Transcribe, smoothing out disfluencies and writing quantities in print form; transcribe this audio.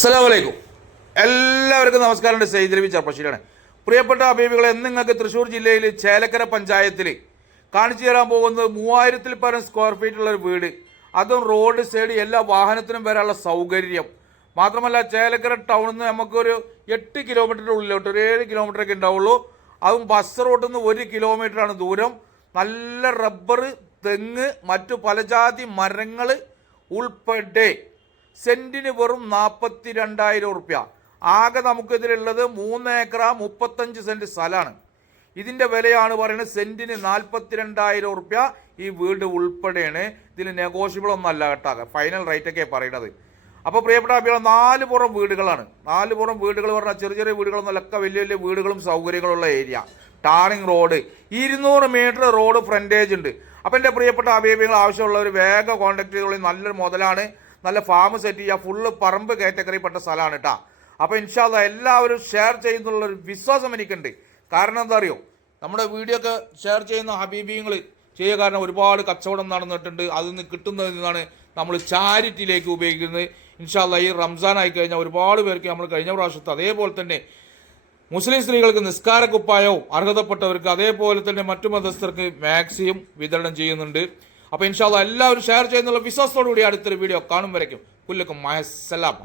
അസ്സലാമു അലൈക്കും. എല്ലാവർക്കും നമസ്കാരം. സെയ്ദ് രവി ചെർപ്പശ്ശേരിയാണ്. പ്രിയപ്പെട്ട അബീബികളെ, ഇന്ന് നിങ്ങൾക്ക് തൃശ്ശൂർ ജില്ലയിൽ ചേലക്കര പഞ്ചായത്തിൽ കാണിച്ചു തരാൻ പോകുന്നത് 3000-ൽ പരം സ്ക്വയർ ഫീറ്റുള്ള ഒരു വീട്, അതും റോഡ് സൈഡ്, എല്ലാ വാഹനത്തിനും വരാനുള്ള സൗകര്യം. മാത്രമല്ല ചേലക്കര ടൗണിൽ നിന്ന് നമുക്കൊരു 8 കിലോമീറ്ററിൻ്റെ ഉള്ളിലോട്ട്, ഒരു 7 കിലോമീറ്ററൊക്കെ ഉണ്ടാവുള്ളൂ. അതും ബസ് റോഡിൽ നിന്ന് 1 കിലോമീറ്ററാണ് ദൂരം. നല്ല റബ്ബർ, തെങ്ങ്, മറ്റു പലജാതി മരങ്ങൾ ഉൾപ്പെടെ സെൻറ്റിന് വെറും 42,000 ഉറുപ്യ. ആകെ നമുക്കിതിലുള്ളത് 3 ഏക്കർ 35 സെൻറ്റ് സ്ഥലമാണ്. ഇതിൻ്റെ വിലയാണ് പറയുന്നത് സെൻറ്റിന് 42,000 ഉറുപ്യ. ഈ വീട് ഉൾപ്പെടെയാണ്. ഇതിൽ നെഗോഷ്യബിൾ ഒന്നും അല്ല കേട്ടോ, ഫൈനൽ റേറ്റൊക്കെ പറയുന്നത്. അപ്പോൾ പ്രിയപ്പെട്ട അഭിപ്രായം, 4 പുറം വീടുകളാണ്. 4 പുറം വീടുകൾ പറഞ്ഞാൽ ചെറിയ ചെറിയ വീടുകളൊന്നുമല്ല, വലിയ വലിയ വീടുകളും സൗകര്യങ്ങളുള്ള area. Tarring road, 200 metre road frontage ഉണ്ട്. അപ്പോൾ എൻ്റെ പ്രിയപ്പെട്ട അഭിപ്രായങ്ങൾ ആവശ്യമുള്ളവർ വേഗം കോൺടാക്ട് ചെയ്തോളി. നല്ലൊരു മുതലാണ്, നല്ല ഫാം സെറ്റ് ചെയ്യുക, ഫുള്ള് പറമ്പ് കാറ്റഗറിപ്പെട്ട സ്ഥലമാണ് കേട്ടോ. അപ്പോൾ ഇൻഷാ അല്ലാഹ് എല്ലാവരും ഷെയർ ചെയ്യുന്നുള്ളൊരു വിശ്വാസം എനിക്കുണ്ട്. കാരണം എന്താ അറിയോ, നമ്മുടെ വീഡിയോ ഒക്കെ ഷെയർ ചെയ്യുന്ന ഹബീബിങ്ങൾ ചെയ്യുക, കാരണം ഒരുപാട് കച്ചവടം നടന്നിട്ടുണ്ട്. അതിൽ നിന്ന് കിട്ടുന്നതിൽ നിന്നാണ് നമ്മൾ ചാരിറ്റിയിലേക്ക് ഉപയോഗിക്കുന്നത്. ഇൻഷാ അല്ലാഹ് ഈ റംസാൻ ആയി കഴിഞ്ഞാൽ ഒരുപാട് പേർക്ക് നമ്മൾ കഴിഞ്ഞ പ്രാവശ്യത്തെ അതേപോലെ തന്നെ മുസ്ലിം സ്ത്രീകൾക്ക് നിസ്കാര കുപ്പായവും അർഹതപ്പെട്ടവർക്ക്, അതേപോലെ തന്നെ മറ്റു മതസ്ഥർക്ക് മാക്സിയും വിതരണം ചെയ്യുന്നുണ്ട്. അപ്പോൾ ഇൻഷാ അല്ലാഹ് എല്ലാവരും ഷെയർ ചെയ്യുന്നുള്ള വിശ്വാസത്തോടു കൂടി അടുത്തൊരു വീഡിയോ കാണും വരയ്ക്കും. കുല്ലക്കും മഅസ്സലാമ.